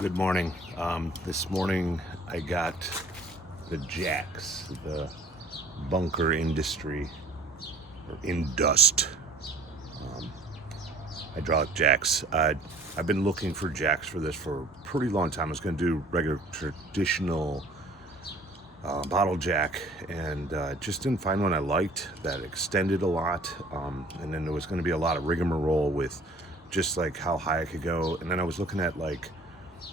Good morning. This morning I got the jacks, the bunker industry or INDUST hydraulic jacks. I've been looking for jacks for this for a pretty long time. I was going to do regular traditional bottle jack, and just didn't find one I liked that extended a lot. And then there was going to be a lot of rigmarole with just like how high I could go. And then I was looking at like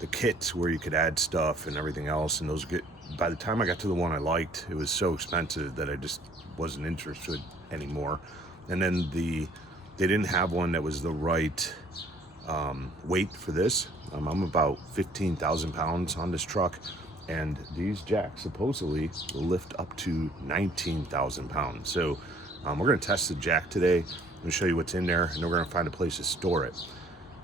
the kits where you could add stuff and everything else, and those get, by the time I got to the one I liked, it was so expensive that I just wasn't interested anymore. And then they didn't have one that was the right weight for this. I'm about 15,000 pounds on this truck, and these jacks supposedly will lift up to 19,000 pounds. So we're going to test the jack today. I'm going to show you what's in there, and then we're going to find a place to store it.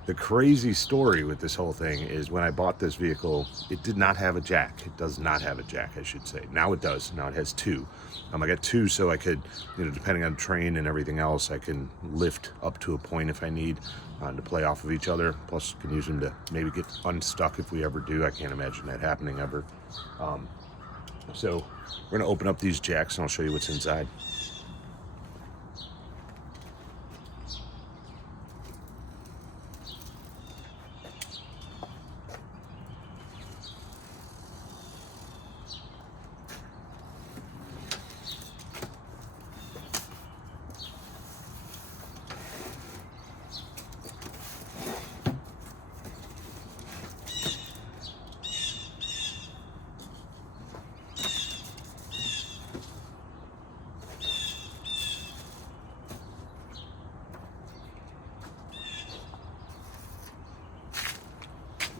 The crazy story with this whole thing is when I bought this vehicle, it did not have a jack. It does not have a jack, I should say. Now it does. Now it has two. I got two so I could, depending on terrain and everything else, I can lift up to a point if I need to play off of each other. Plus, can use them to maybe get unstuck if we ever do. I can't imagine that happening ever. So we're going to open up these jacks and I'll show you what's inside.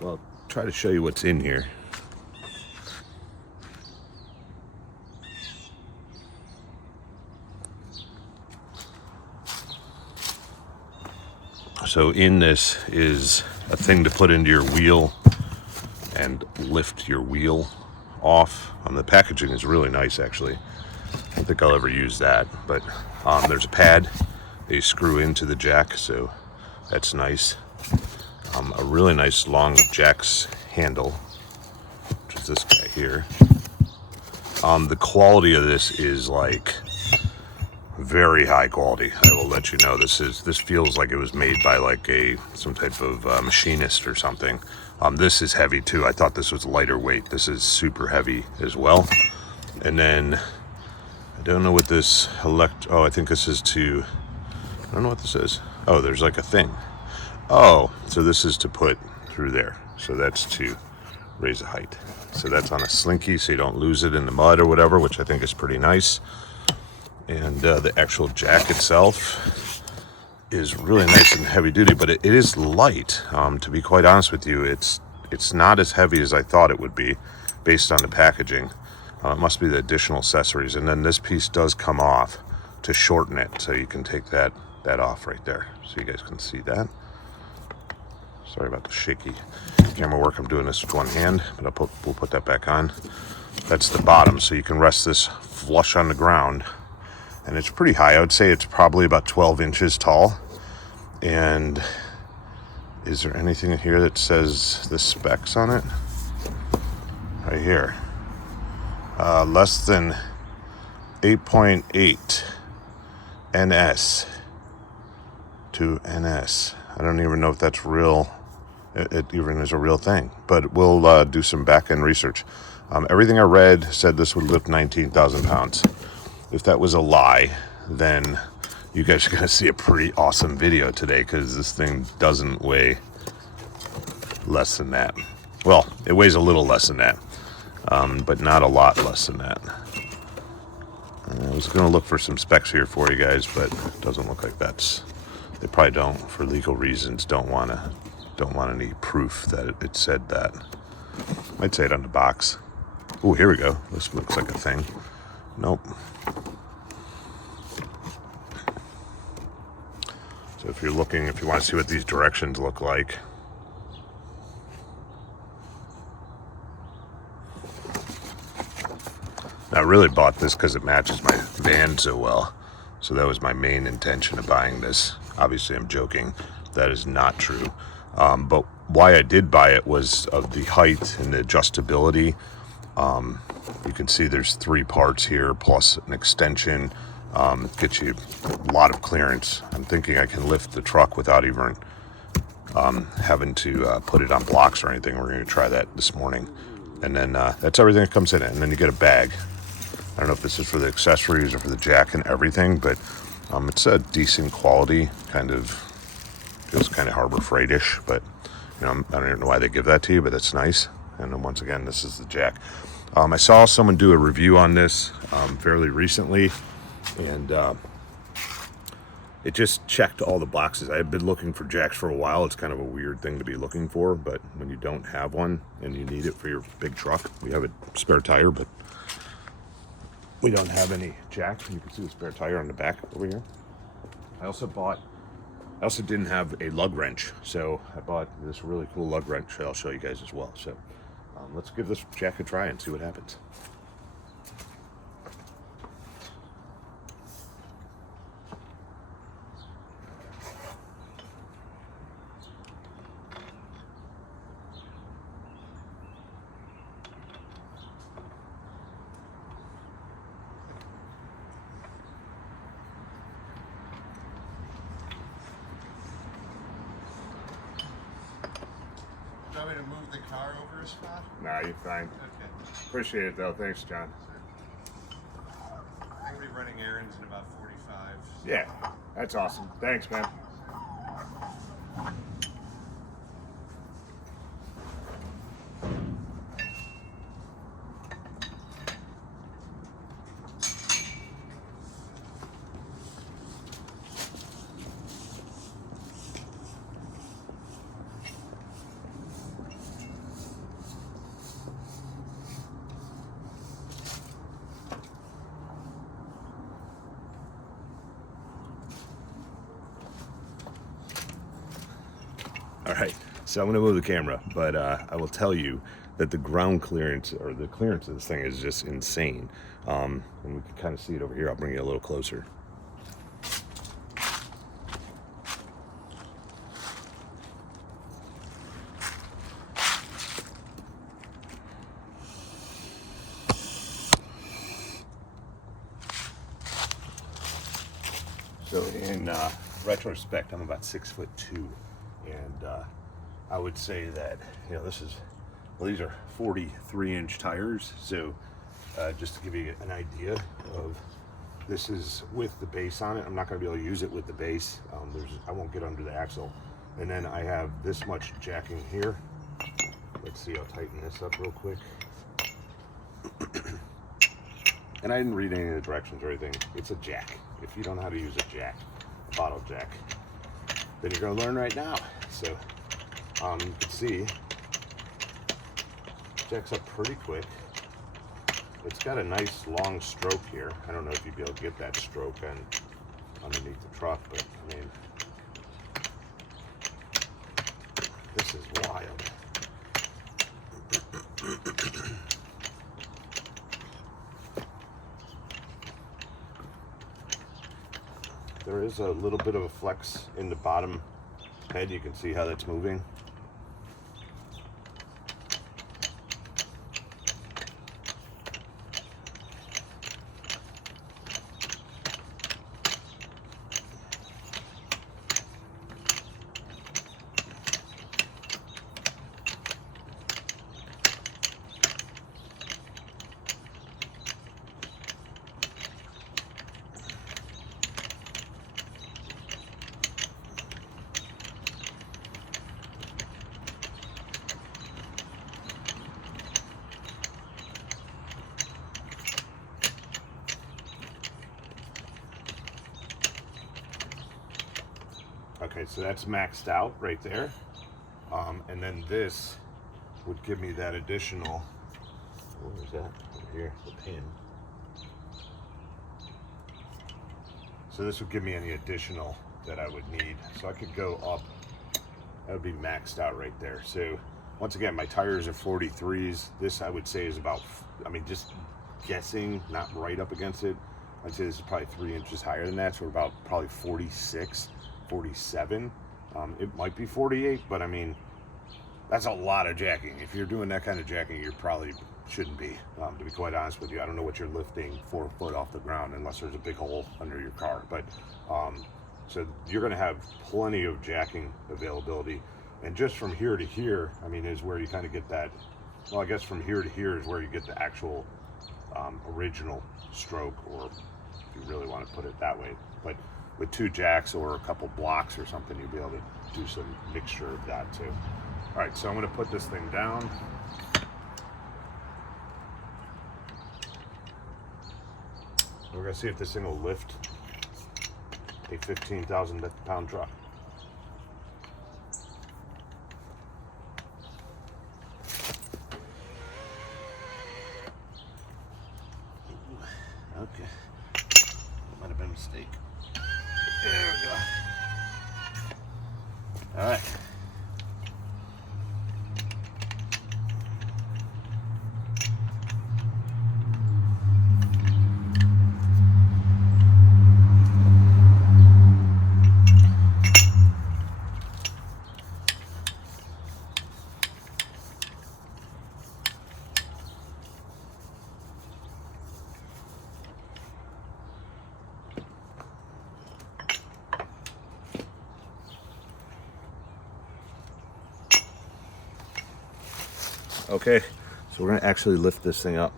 Well, try to show you what's in here. So in this is a thing to put into your wheel and lift your wheel off. The packaging is really nice, actually. I don't think I'll ever use that, but there's a pad that you screw into the jack, so that's nice. A really nice long jack's handle, which is this guy here. The quality of this is like very high quality. I will let you know. This feels like it was made by like some type of machinist or something. This is heavy too. I thought this was lighter weight. This is super heavy as well. And then I don't know what this oh, I think this is to, I don't know what this is. Oh, there's like a thing. Oh, so this is to put through there. So that's to raise the height. So that's on a slinky so you don't lose it in the mud or whatever, which I think is pretty nice. And the actual jack itself is really nice and heavy duty, but it is light. To be quite honest with you, it's not as heavy as I thought it would be based on the packaging. It must be the additional accessories. And then this piece does come off to shorten it, so you can take that off right there. So you guys can see that. Sorry about the shaky camera work. I'm doing this with one hand, but we'll put that back on. That's the bottom, so you can rest this flush on the ground. And it's pretty high. I would say it's probably about 12 inches tall. And is there anything in here that says the specs on it? Right here. Less than 8.8 NS to NS. I don't even know if that's real. It even is a real thing, but we'll do some back-end research. Everything I read said this would lift 19,000 pounds. If that was a lie, then you guys are going to see a pretty awesome video today, because this thing doesn't weigh less than that. Well, it weighs a little less than that, but not a lot less than that. I was going to look for some specs here for you guys, but it doesn't look like they probably don't, for legal reasons, don't want any proof that it said that. Might say it on the box. Oh, here we go. This looks like a thing. Nope. So if you want to see what these directions look like. Now, I really bought this because it matches my van so well. So that was my main intention of buying this. Obviously, I'm joking. That is not true. But why I did buy it was of the height and the adjustability. You can see there's 3 parts here plus an extension. It gets you a lot of clearance. I'm thinking I can lift the truck without even having to put it on blocks or anything. We're going to try that this morning. And then that's everything that comes in it. And then you get a bag. I don't know if this is for the accessories or for the jack and everything, but it's a decent quality, kind of feels kind of Harbor Freight-ish, but you know, I don't even know why they give that to you, but that's nice. And then once again, this is the jack. I saw someone do a review on this fairly recently, and it just checked all the boxes. I had been looking for jacks for a while. It's kind of a weird thing to be looking for, but when you don't have one and you need it for your big truck, we have a spare tire, but we don't have any jack. You can see the spare tire on the back over here. I also didn't have a lug wrench, so I bought this really cool lug wrench that I'll show you guys as well. So let's give this jack a try and see what happens. Do you want me to move the car over a spot? Nah, you're fine. Okay. Appreciate it though. Thanks, John. I'm going to be running errands in about 45. Yeah, that's awesome. Thanks, man. All right, so I'm gonna move the camera, but I will tell you that the ground clearance, or the clearance of this thing, is just insane. And we can kind of see it over here. I'll bring you a little closer. So in retrospect, I'm about 6'2", and I would say that, you know, these are 43-inch tires. So just to give you an idea of, this is with the base on it. I'm not going to be able to use it with the base. I won't get under the axle. And then I have this much jacking here. Let's see, I'll tighten this up real quick. And I didn't read any of the directions or anything. It's a jack. If you don't know how to use a jack, a bottle jack, then you're gonna learn right now. So you can see, jacks up pretty quick. It's got a nice long stroke here. I don't know if you'd be able to get that stroke underneath the truck, but I mean, this is wild. There is a little bit of a flex in the bottom head. You can see how that's moving. Okay, so that's maxed out right there. And then this would give me that additional, where is that? Over here, the pin. So this would give me any additional that I would need. So I could go up, that would be maxed out right there. So once again, my tires are 43s. This I would say is about, I mean, just guessing, not right up against it, I'd say this is probably 3 inches higher than that. So we're about probably 46, 47. It might be 48, but I mean, That's a lot of jacking. If you're doing that kind of jacking, you probably shouldn't be, to be quite honest with you. I don't know what you're lifting 4 foot off the ground unless there's a big hole under your car. But so you're going to have plenty of jacking availability. And just from here to here, I mean, is where you kind of get that. Well, I guess from here to here is where you get the actual original stroke, or if you really want to put it that way. But with 2 jacks or a couple blocks or something, you'll be able to do some mixture of that too. All right, so I'm going to put this thing down. We're going to see if this thing will lift a 15,000 pound truck. Okay, that might have been a mistake. There we go. All right. Okay, so we're gonna actually lift this thing up.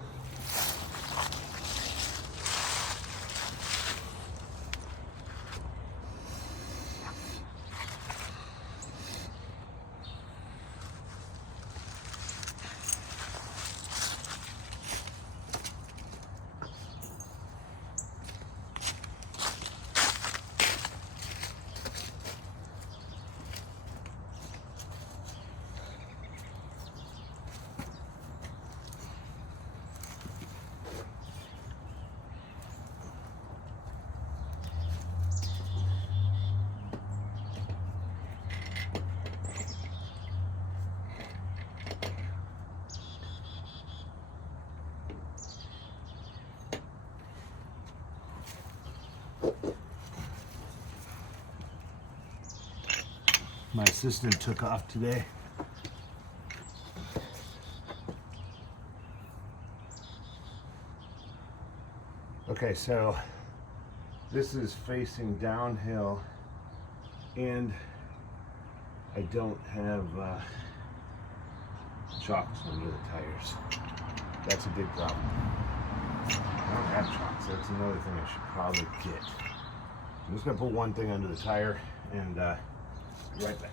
My assistant took off today. Okay, so this is facing downhill and I don't have chocks under the tires. That's a big problem. I don't have chocks. That's another thing I should probably get. I'm just gonna put one thing under the tire and be right back.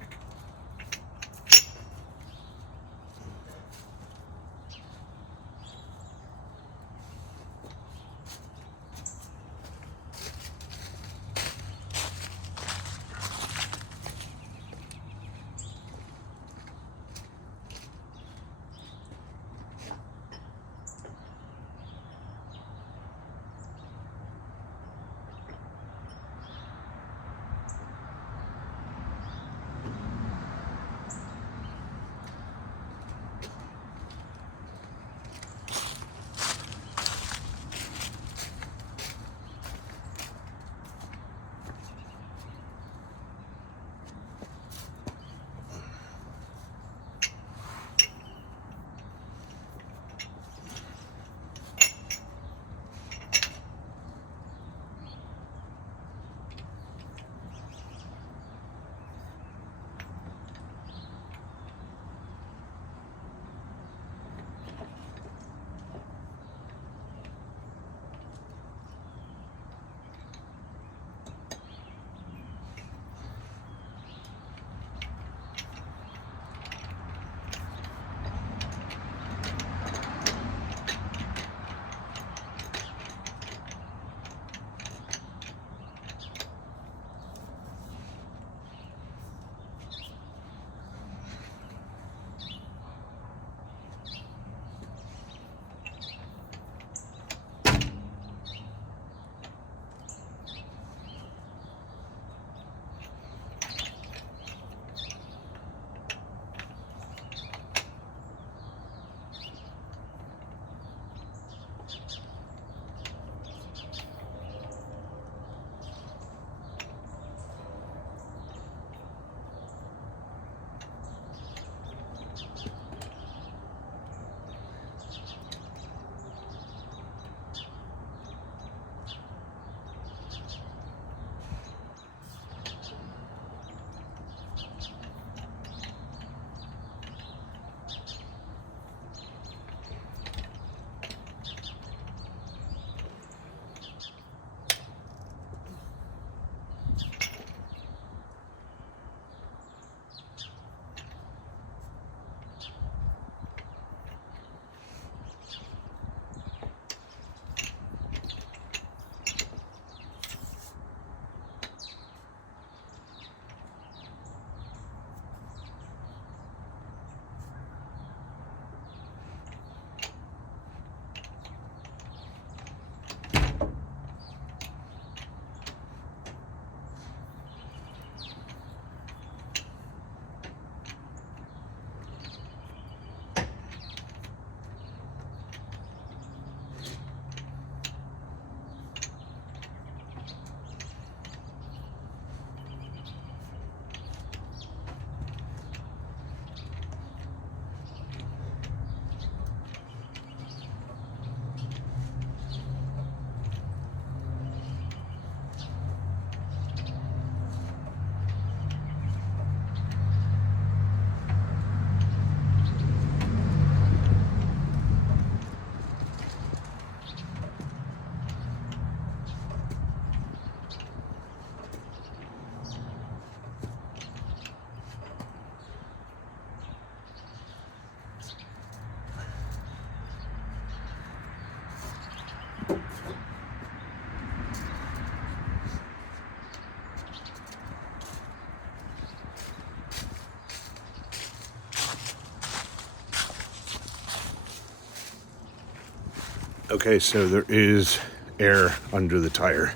Okay, so there is air under the tire.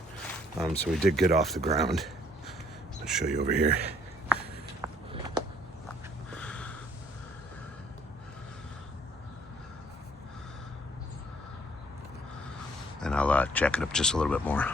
So we did get off the ground. I'll show you over here. And I'll jack it up just a little bit more.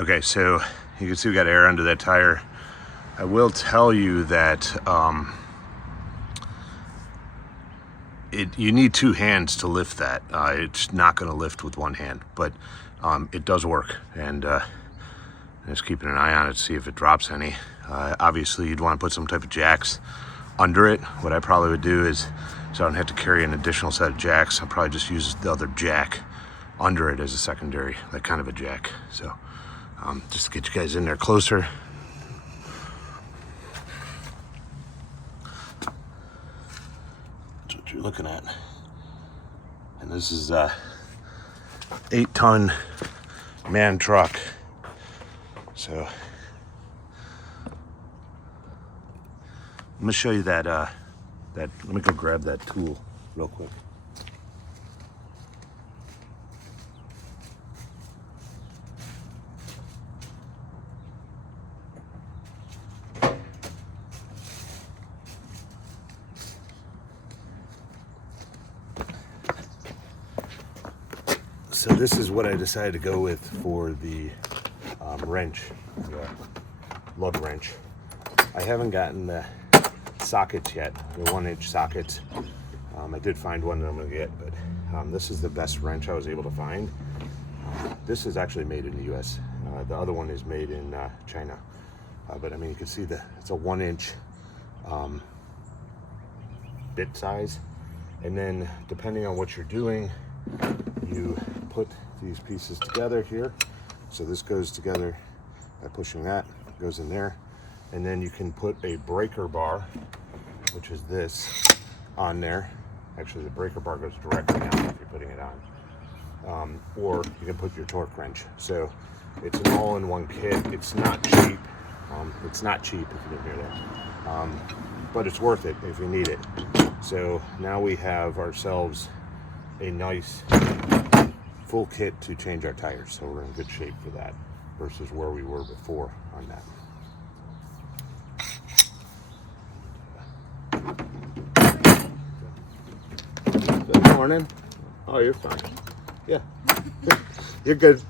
Okay, so you can see we got air under that tire. I will tell you that you need two hands to lift that. It's not going to lift with one hand, but it does work. And just keeping an eye on it to see if it drops any. Obviously, you'd want to put some type of jacks under it. What I probably would do is, so I don't have to carry an additional set of jacks, I'll probably just use the other jack under it as a secondary, like kind of a jack. So just to get you guys in there closer. That's what you're looking at. And this is a 8-ton MAN truck. So I'm gonna show you that, let me go grab that tool real quick. So this is what I decided to go with for the wrench, the lug wrench. I haven't gotten the sockets yet, the 1-inch sockets. I did find one that I'm gonna get, but this is the best wrench I was able to find. This is actually made in the US. The other one is made in China. But I mean, you can see it's a 1-inch bit size. And then depending on what you're doing, you put these pieces together here. So this goes together by pushing that, goes in there. And then you can put a breaker bar, which is this, on there. Actually, the breaker bar goes directly down if you're putting it on. Or you can put your torque wrench. So it's an all-in-one kit. It's not cheap. It's not cheap if you didn't hear that. But it's worth it if you need it. So now we have ourselves a nice full kit to change our tires. So we're in good shape for that versus where we were before on that. Good morning. Oh, you're fine. Yeah. You're good.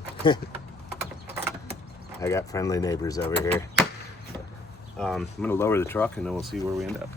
I got friendly neighbors over here. I'm going to lower the truck and then we'll see where we end up.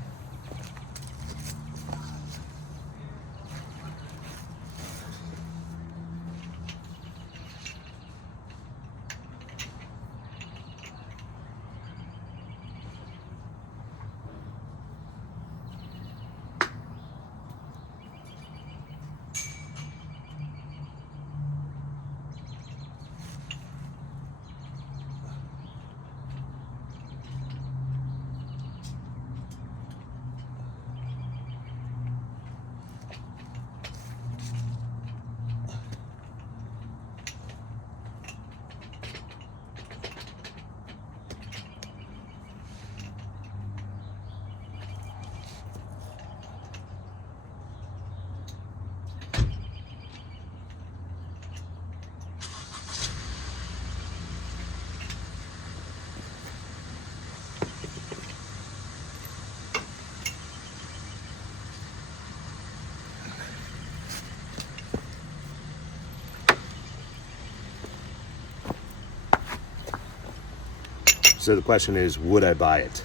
So the question is, would I buy it?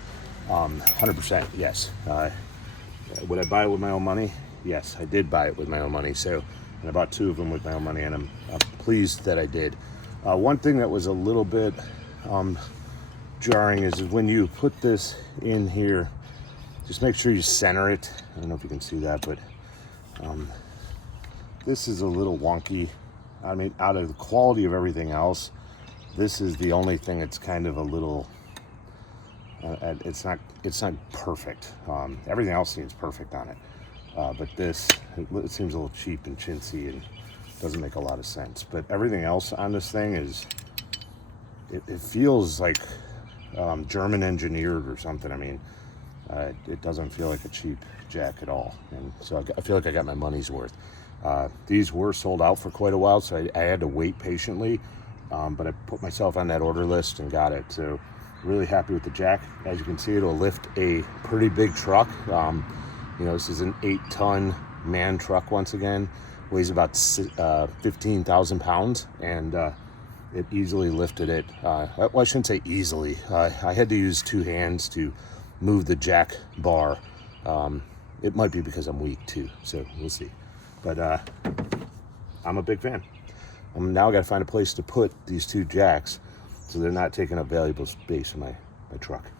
100% yes. Would I buy it with my own money? Yes, I did buy it with my own money. So, and I bought 2 of them with my own money, and I'm pleased that I did. One thing that was a little bit jarring is when you put this in here, just make sure you center it. I don't know if you can see that, but this is a little wonky. I mean, out of the quality of everything else, this is the only thing that's kind of a little, it's not perfect. Everything else seems perfect on it. But this, it seems a little cheap and chintzy and doesn't make a lot of sense. But everything else on this thing is, it feels like German engineered or something. I mean, it doesn't feel like a cheap jack at all. And so I feel like I got my money's worth. These were sold out for quite a while, so I had to wait patiently. But I put myself on that order list and got it. So really happy with the jack. As you can see, it'll lift a pretty big truck. You know, this is an 8-ton MAN truck once again. Weighs about 15,000 pounds, and it easily lifted it. Well, I shouldn't say easily. I had to use 2 hands to move the jack bar. It might be because I'm weak too, so we'll see. But I'm a big fan. Now I got to find a place to put these 2 jacks so they're not taking up valuable space in my truck.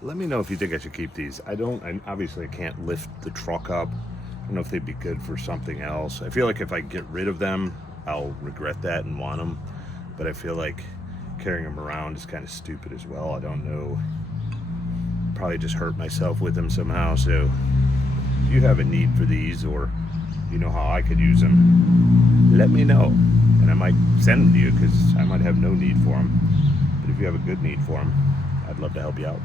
Let me know if you think I should keep these. I obviously can't lift the truck up. I don't know if they'd be good for something else. I feel like if I get rid of them, I'll regret that and want them. But I feel like carrying them around is kind of stupid as well. I don't know. Probably just hurt myself with them somehow. So if you have a need for these, or you know how I could use them, let me know. And I might send them to you, because I might have no need for them. But if you have a good need for them, I'd love to help you out.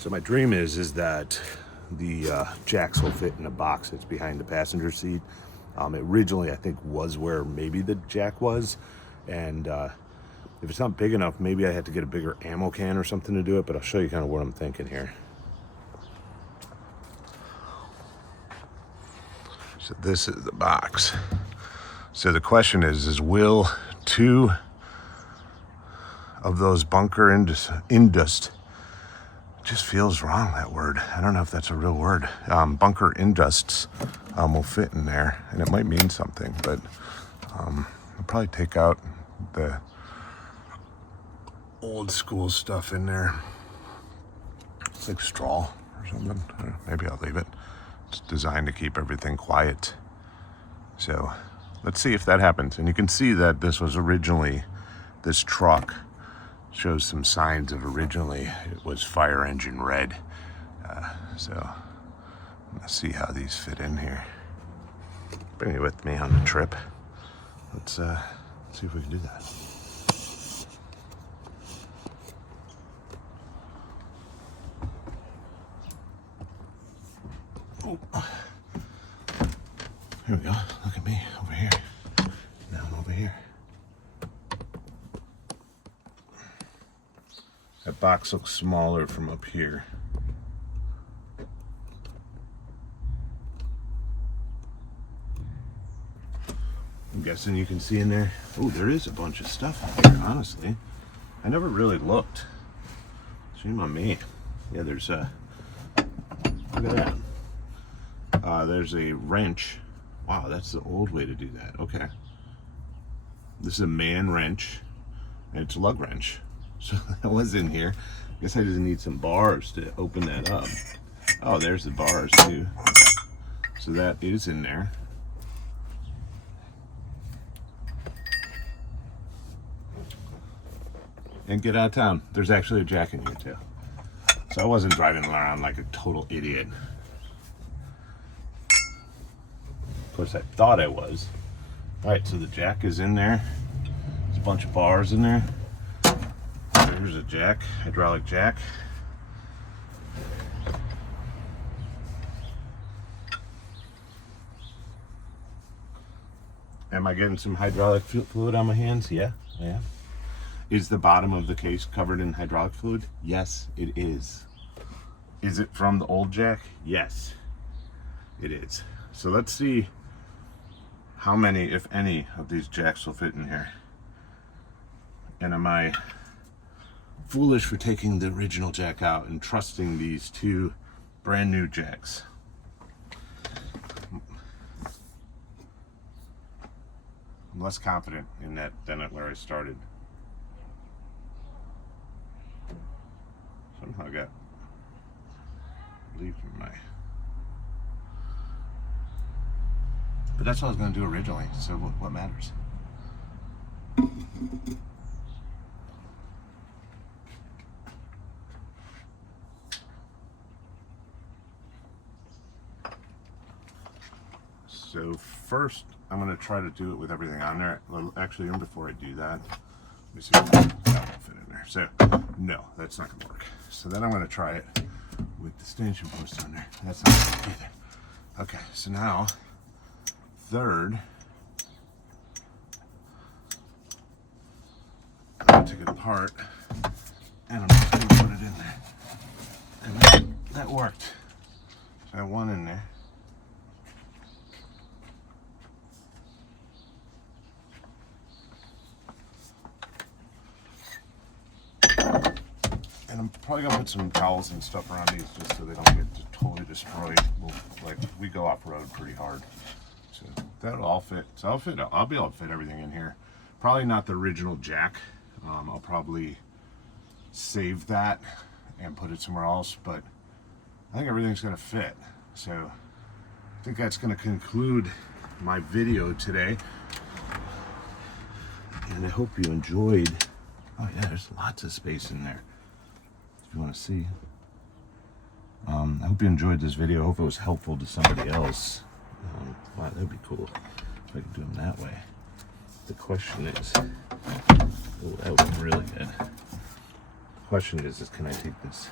So my dream is that the jacks will fit in a box that's behind the passenger seat. Originally, I think, was where maybe the jack was, and if it's not big enough, maybe I had to get a bigger ammo can or something to do it, but I'll show you kind of what I'm thinking here. So this is the box. So the question is will 2 of those bunker INDUST, just feels wrong, that word. I don't know if that's a real word. Bunker INDUSTs will fit in there, and it might mean something, but I'll probably take out the old school stuff in there. It's like straw or something. I don't know, maybe I'll leave it. It's designed to keep everything quiet. So let's see if that happens. And you can see that this was originally, this truck shows some signs of originally it was fire engine red. So I'm gonna see how these fit in here. Bring it with me on the trip. Let's see if we can do that. Oh. Here we go. Look at me over here. Now I'm over here. That box looks smaller from up here. I'm guessing you can see in there. Oh, there is a bunch of stuff in here, honestly. I never really looked. Shame on me. Yeah, there's a, look at that. There's a wrench. Wow, that's the old way to do that. Okay. This is a MAN wrench, and it's a lug wrench. So that was in here. I guess I just need some bars to open that up. Oh, there's the bars too. So that is in there. And get out of town. There's actually a jack in here too. So I wasn't driving around like a total idiot. Of course, I thought I was. All right, so the jack is in there. There's a bunch of bars in there. Here's a jack, hydraulic jack. Am I getting some hydraulic fluid on my hands? Yeah, I am. Is the bottom of the case covered in hydraulic fluid? Yes, it is. Is it from the old jack? Yes, it is. So let's see how many, if any, of these jacks will fit in here. And am I foolish for taking the original jack out and trusting these 2 brand new jacks? I'm less confident in that than at where I started. Somehow I got leaf in my... But that's what I was going to do originally, so what matters? So first, I'm going to try to do it with everything on there. Well, actually, even before I do that, let me see if that will fit in there. So, no, that's not going to work. So then I'm going to try it with the stanchion post on there. That's not going to work either. Okay, so now, third, I'm going to take it apart, and I'm just going to put it in there. And that worked. So I have one in there. And I'm probably gonna put some towels and stuff around these just so they don't get totally destroyed. We go off road pretty hard, so that'll all fit. So I'll be able to fit everything in here. Probably not the original jack. I'll probably save that and put it somewhere else, but I think everything's gonna fit. So I think that's gonna conclude my video today, and I hope you enjoyed. Oh yeah, there's lots of space in there if you want to see. I hope you enjoyed this video. I hope it was helpful to somebody else. Wow, that'd be cool if I could do them that way. The question is, oh, that would be really good. The question is can I take this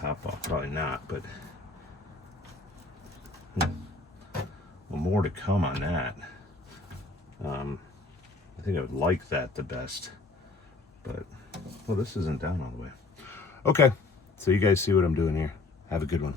top off. Probably not, but well, more to come on that. I think I would like that the best, but well, this isn't down all the way. Okay, so you guys see what I'm doing here. Have a good one.